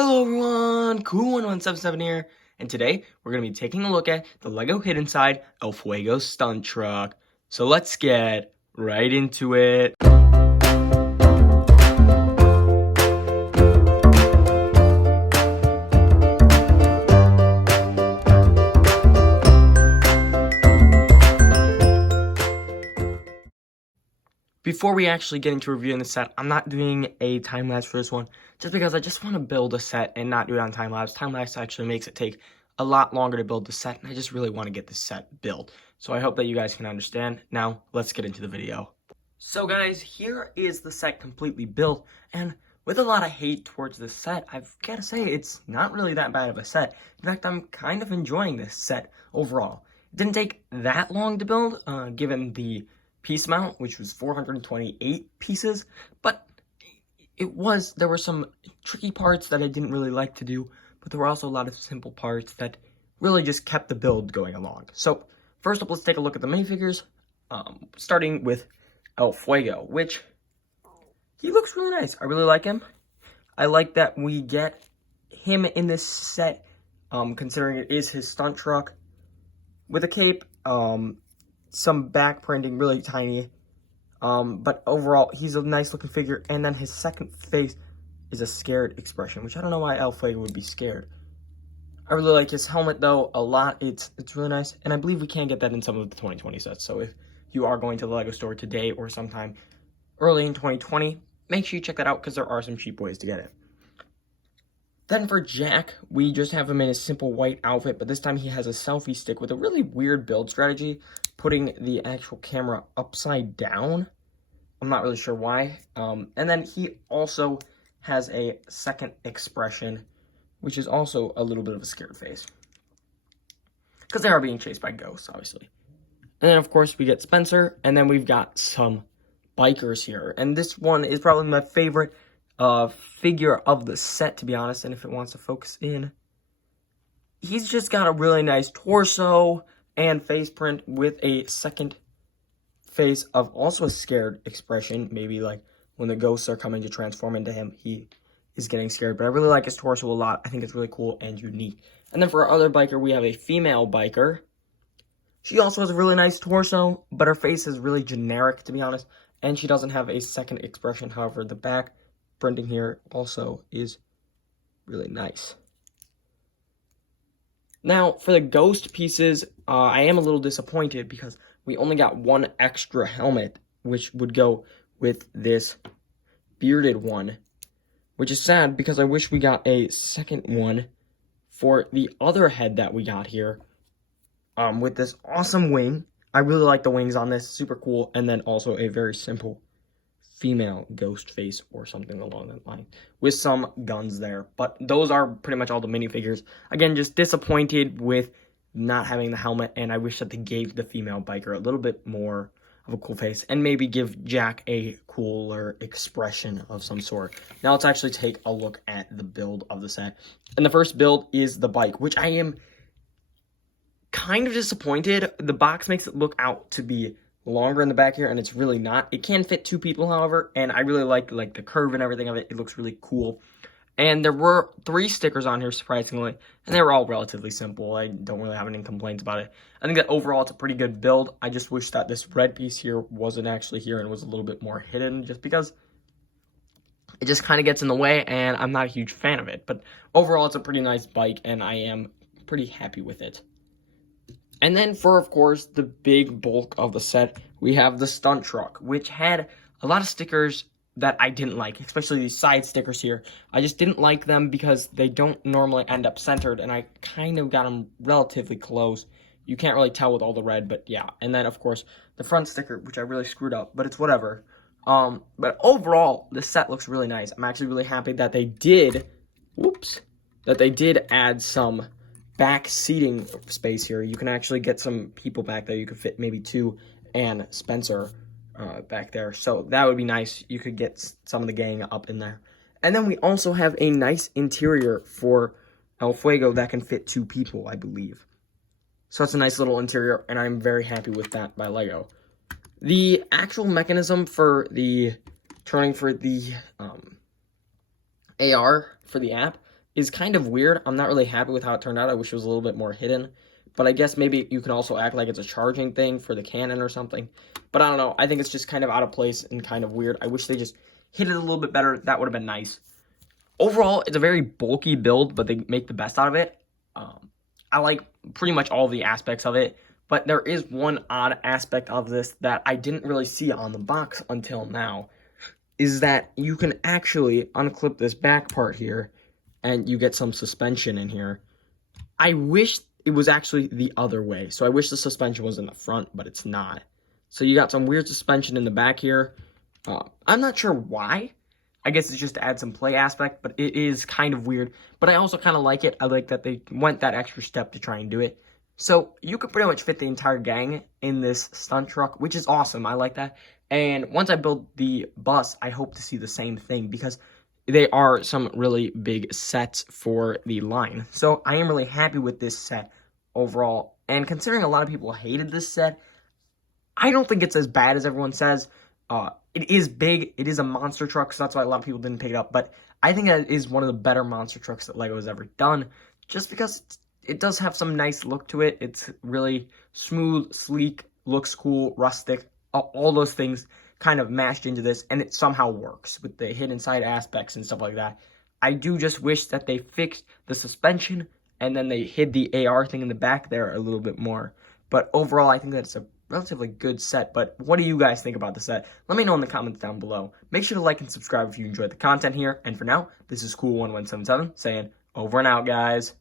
Hello everyone, Cool1177 here, and today we're going to be taking a look at the LEGO Hidden Side Fuego Stunt Truck. So let's get right into it. Before we actually get into reviewing the set, I'm not doing a time-lapse for this one, just because I just want to build a set and not do it on time-lapse. Time-lapse actually makes it take a lot longer to build the set, and I just really want to get the set built. So I hope that you guys can understand. Now, let's get into the video. So guys, here is the set completely built, and with a lot of hate towards this set, I've got to say it's not really that bad of a set. In fact, I'm kind of enjoying this set overall. It didn't take that long to build, given the piece amount, which was 428 pieces, but there were some tricky parts that I didn't really like to do, but there were also a lot of simple parts that really just kept the build going along. So first up, let's take a look at the minifigures, starting with El Fuego, which he looks really nice. I really like him. I like that we get him in this set, considering it is his stunt truck, with a cape, some back printing, really tiny, but overall, he's a nice looking figure, and then his second face is a scared expression, which I don't know why El Fuego would be scared. I really like his helmet, though, a lot. It's really nice, and I believe we can get that in some of the 2020 sets, so if you are going to the LEGO store today or sometime early in 2020, make sure you check that out, because there are some cheap ways to get it. Then for Jack, we just have him in his simple white outfit, but this time he has a selfie stick with a really weird build strategy, putting the actual camera upside down. I'm not really sure why. And then he also has a second expression, which is also a little bit of a scared face, because they are being chased by ghosts, obviously. And then, of course, we get Spencer, and then we've got some bikers here. And this one is probably my favorite figure of the set, to be honest, and if it wants to focus in, he's just got a really nice torso and face print with a second face of also a scared expression, maybe like when the ghosts are coming to transform into him, he is getting scared, but I really like his torso a lot. I think it's really cool and unique. And then for our other biker, we have a female biker. She also has a really nice torso, but her face is really generic, to be honest, and she doesn't have a second expression. However, the back printing here also is really nice. Now, for the ghost pieces, I am a little disappointed because we only got one extra helmet, which would go with this bearded one, which is sad because I wish we got a second one for the other head that we got here, with this awesome wing. I really like the wings on this, super cool, and then also a very simple female ghost face or something along that line with some guns there. But those are pretty much all the minifigures. Again, just disappointed with not having the helmet, and I wish that they gave the female biker a little bit more of a cool face and maybe give Jack a cooler expression of some sort. Now let's actually take a look at the build of the set. And the first build is the bike, which I am kind of disappointed. The box makes it look out to be longer in the back here, and it's really not. It can fit two people, however, and I really like the curve and everything of it. It looks really cool. And there were 3 stickers on here, surprisingly, and they were all relatively simple. I don't really have any complaints about it. I think that overall it's a pretty good build. I just wish that this red piece here wasn't actually here and was a little bit more hidden, just because it just kind of gets in the way, and I'm not a huge fan of it. But overall, it's a pretty nice bike, and I am pretty happy with it. And then for, of course, the big bulk of the set, we have the stunt truck, which had a lot of stickers that I didn't like, especially these side stickers here. I just didn't like them because they don't normally end up centered, and I kind of got them relatively close. You can't really tell with all the red, but yeah. And then, of course, the front sticker, which I really screwed up, but it's whatever. But overall, this set looks really nice. I'm actually really happy that they did, add some back seating space here. You can actually get some people back there. You could fit maybe 2 and Spencer back there. So that would be nice. You could get some of the gang up in there. And then we also have a nice interior for El Fuego that can fit 2 people, I believe. So it's a nice little interior, and I'm very happy with that by LEGO. The actual mechanism for the turning for the AR for the app is kind of weird. I'm not really happy with how it turned out. I wish it was a little bit more hidden. But I guess maybe you can also act like it's a charging thing for the cannon or something. But I don't know. I think it's just kind of out of place and kind of weird. I wish they just hit it a little bit better. That would have been nice. Overall, it's a very bulky build, but they make the best out of it. I like pretty much all the aspects of it. But there is one odd aspect of this that I didn't really see on the box until now. Is that you can actually unclip this back part here and you get some suspension in here. I wish it was actually the other way. So I wish the suspension was in the front, but it's not. So you got some weird suspension in the back here. I'm not sure why. I guess it's just to add some play aspect, but it is kind of weird. But I also kind of like it. I like that they went that extra step to try and do it. So you could pretty much fit the entire gang in this stunt truck, which is awesome. I like that. And once I build the bus, I hope to see the same thing because they are some really big sets for the line. So I am really happy with this set overall. And considering a lot of people hated this set, I don't think it's as bad as everyone says. It is big. It is a monster truck, so that's why a lot of people didn't pick it up. But I think that is one of the better monster trucks that LEGO has ever done, just because it does have some nice look to it. It's really smooth, sleek, looks cool, rustic, all those things kind of mashed into this, and it somehow works with the hidden side aspects and stuff like that. I do just wish that they fixed the suspension, and then they hid the AR thing in the back there a little bit more. But overall, I think that it's a relatively good set. But what do you guys think about the set? Let me know in the comments down below. Make sure to like and subscribe if you enjoyed the content here. And for now, this is Cool1177 saying over and out, guys.